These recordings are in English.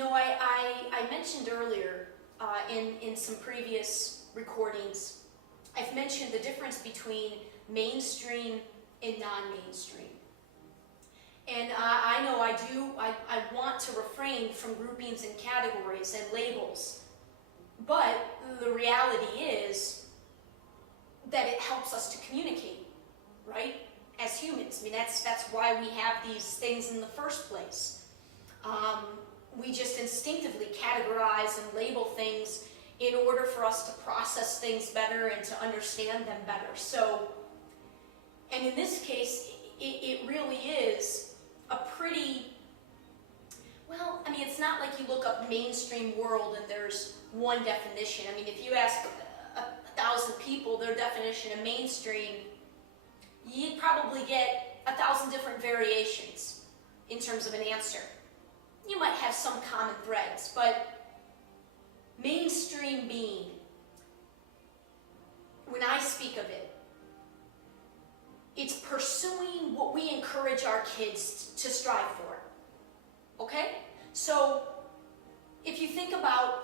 I mentioned earlier in some previous recordings, I've mentioned the difference between mainstream and non-mainstream. And I know I want to refrain from groupings and categories and labels, but the reality is that it helps us to communicate, right? As humans. I mean, that's why we have these things in the first place. We just instinctively categorize and label things in order for us to process things better and to understand them better. So, and in this case, it really is a pretty, well, I mean, it's not like you look up mainstream world and there's one definition. I mean, if you ask 1,000 people their definition of mainstream, you'd probably get 1,000 different variations in terms of an answer. You might have some common threads, but mainstream being, when I speak of it, it's pursuing what we encourage our kids to strive for. Okay? So if you think about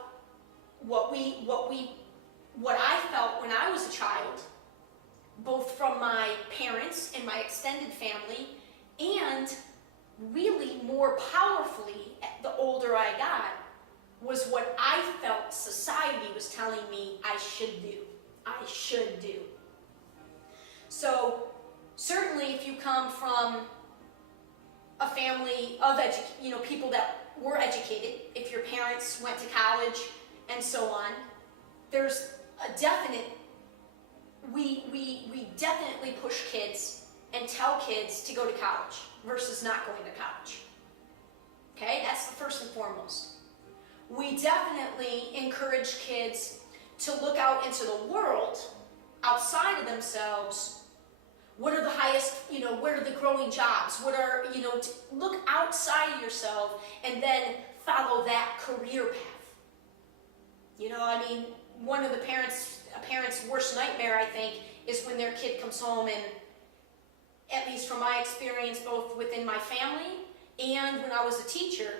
what I felt when I was a child, both from my parents and my extended family, and really more powerfully the older I got, was what I felt society was telling me I should do. I should do. So certainly if you come from a family of people that were educated, if your parents went to college and so on, there's a definite, we definitely push kids and tell kids to go to college versus not going to college. Okay, that's the first and foremost. We definitely encourage kids to look out into the world outside of themselves. What are the highest, what are the growing jobs? What are, look outside of yourself and then follow that career path. One of a parent's worst nightmare, I think, is when their kid comes home and, at least from my experience, both within my family and when I was a teacher,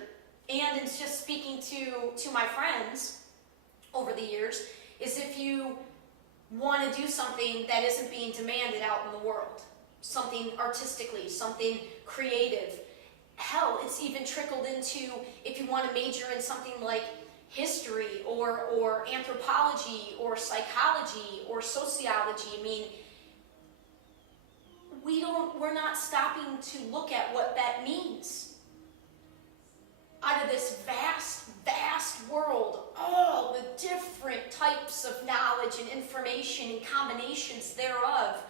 and in just speaking to my friends over the years, is if you want to do something that isn't being demanded out in the world, something artistically, something creative. Hell, it's even trickled into if you want to major in something like history or anthropology or psychology or sociology. I mean, we're not stopping to look at what that means. Out of this vast, vast world, all the different types of knowledge and information and combinations thereof,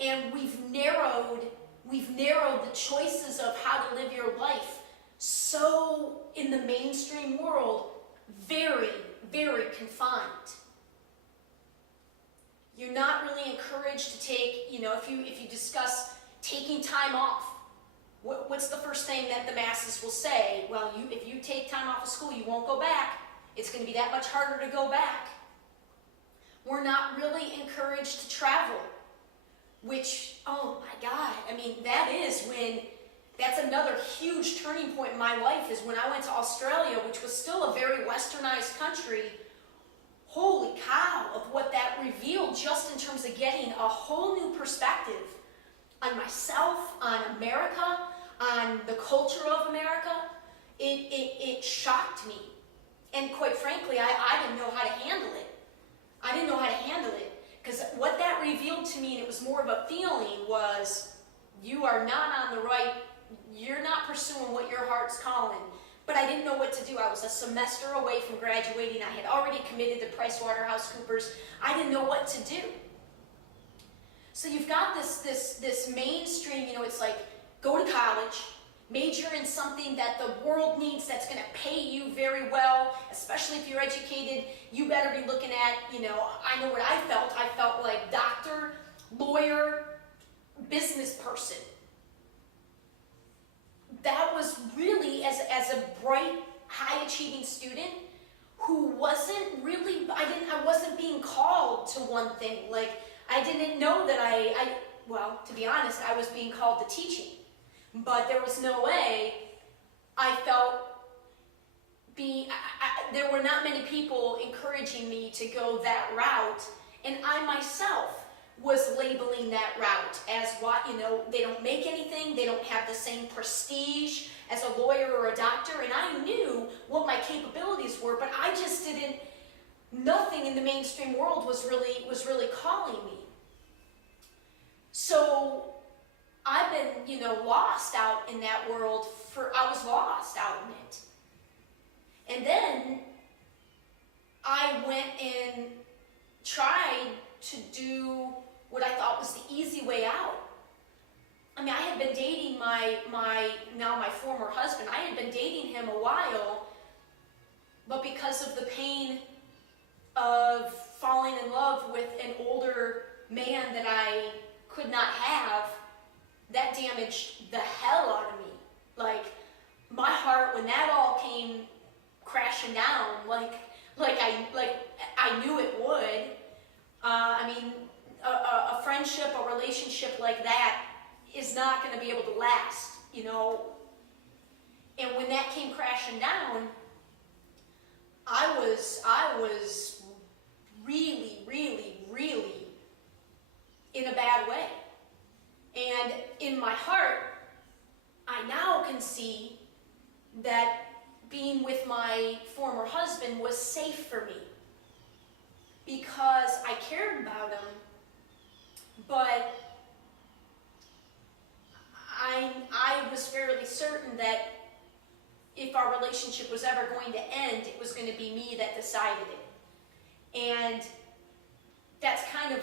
and we've narrowed the choices of how to live your life so, in the mainstream world, very, very confined. You're not really encouraged to take, if you discuss taking time off, what's the first thing that the masses will say? Well, if you take time off of school, you won't go back. It's going to be that much harder to go back. We're not really encouraged to travel, which, oh my God, that's another huge turning point in my life, is when I went to Australia, which was still a very westernized country. Holy cow, of what that revealed just in terms of getting a whole new perspective on myself, on America, on the culture of America. It shocked me. And quite frankly, I didn't know how to handle it. Because what that revealed to me, and it was more of a feeling, was you are not on the right, you're not pursuing what your heart's calling. But I didn't know what to do. I was a semester away from graduating. I had already committed to PricewaterhouseCoopers. I didn't know what to do. So you've got this mainstream, it's like, go to college, major in something that the world needs, that's going to pay you very well, especially if you're educated. You better be looking at, I know what I felt. I felt like doctor, lawyer, business person. That was really, as a bright, high-achieving student who wasn't really, I wasn't being called to one thing. Like, I didn't know that well, to be honest, I was being called to teaching. But there was no way I felt there were not many people encouraging me to go that route, and I myself was labeling that route as what, they don't make anything, they don't have the same prestige as a lawyer or a doctor, and I knew what my capabilities were, but I just didn't, nothing in the mainstream world was really calling me. So I've been, lost out in that world I was lost out in it. And then I went and tried to do what I thought was the easy way out. I mean, I had been dating my former husband. I had been dating him a while, but because of the pain of falling in love with an older man that I could not have, that damaged the hell out of me. Like, my heart, when that all came crashing down, like I knew it would. A friendship, a relationship like that is not going to be able to last, And when that came crashing down, I was really, really, really in a bad way. And in my heart, I now can see that being with my former husband was safe for me because I cared about him, but I was fairly certain that if our relationship was ever going to end, it was going to be me that decided it. And that's kind of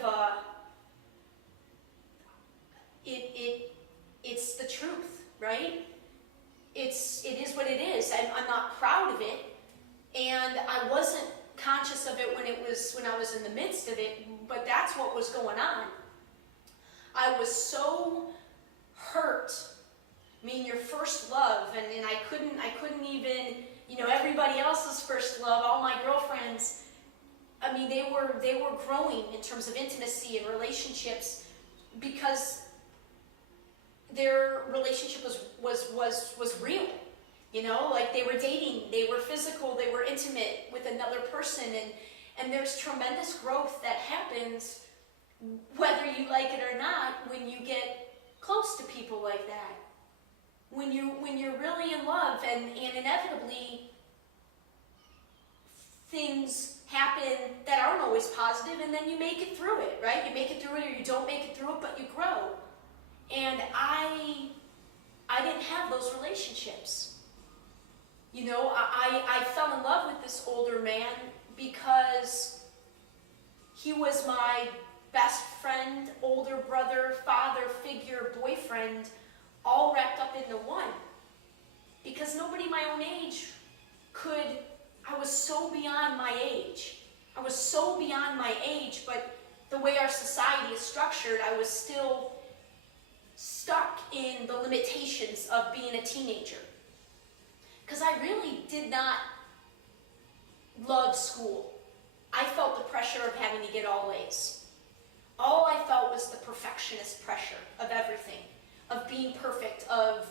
it's the truth, right? It is what it is. I'm not proud of it, and I wasn't conscious of it when I was in the midst of it, but that's what was going on. I was so hurt. I mean, your first love, and I couldn't even, everybody else's first love, all my girlfriends, I mean, they were growing in terms of intimacy and relationships because their relationship was real, like they were dating, they were physical, they were intimate with another person, and there's tremendous growth that happens, whether you like it or not, when you get close to people like that. When you're really in love, and inevitably things happen that aren't always positive, and then you make it through it, right? You make it through it, or you don't make it through it, but you grow. And I didn't have those relationships. I fell in love with this older man because he was my best friend, older brother, father figure, boyfriend, all wrapped up into one. Because nobody my own age I was so beyond my age. I was so beyond my age, but the way our society is structured, I was still stuck in the limitations of being a teenager. Because I really did not love school. I felt the pressure of having to get all A's. All I felt was the perfectionist pressure of everything, of being perfect, of,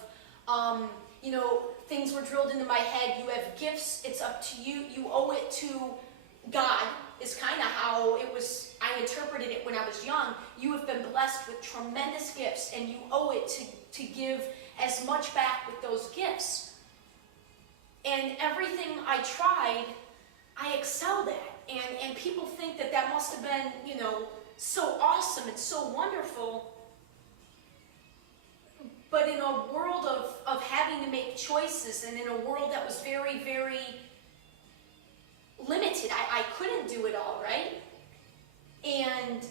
things were drilled into my head. You have gifts, it's up to you, you owe it to God, is kind of how I interpreted it when I was young. You have been blessed with tremendous gifts, and you owe it to give as much back with those gifts. And everything I tried, I excelled at. And people think that must have been, so awesome and so wonderful. But in a world of having to make choices, and in a world that was very, very limited, I couldn't do it all, right? And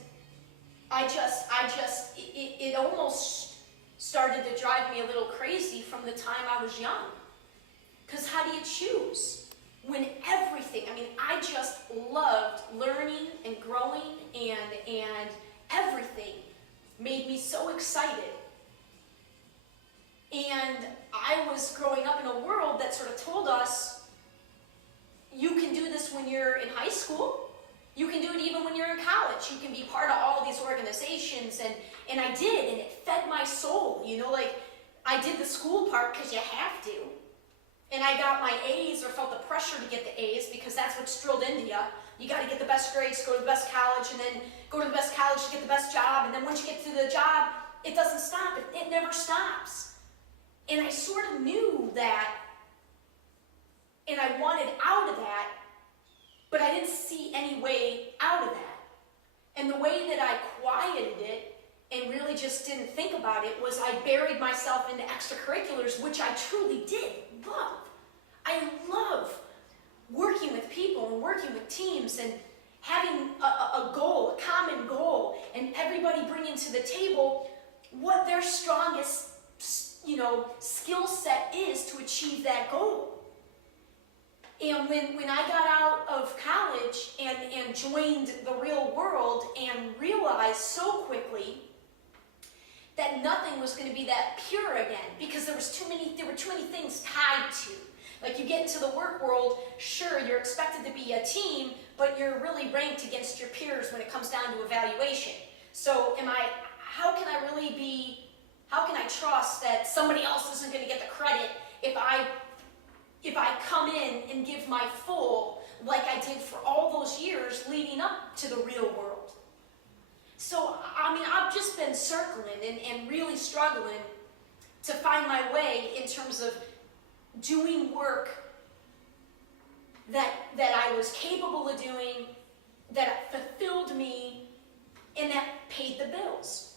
it almost started to drive me a little crazy from the time I was young. Because how do you choose? When everything, I just loved learning and growing, and everything made me so excited. And I was growing up in a world that sort of told us, you can do this when you're in high school. You can do it even when you're in college. You can be part of all these organizations. And I did, and it fed my soul. I did the school part because you have to. and I got my A's or felt the pressure to get the A's because that's what's drilled into you. You got to get the best grades, go to the best college, and then go to the best college to get the best job. And then once you get to the job, it doesn't stop. It never stops. And I sort of knew that, and I wanted out of that, but I didn't see any way out of that. And the way that I quieted it and really just didn't think about it was I buried myself into extracurriculars, which I truly did love. I love working with people and working with teams and having a goal, a common goal, and everybody bringing to the table what their strongest, skill set is to achieve that goal. And when I got out of college and joined the real world and realized so quickly that nothing was going to be that pure again, because there were too many things tied to. Like, you get into the work world, sure, you're expected to be a team, but you're really ranked against your peers when it comes down to evaluation. So how can I trust that somebody else isn't going to get the credit if I come in and give my full, like I did for all those years leading up to the real world? So, I've just been circling and really struggling to find my way in terms of doing work that I was capable of doing, that fulfilled me, and that paid the bills.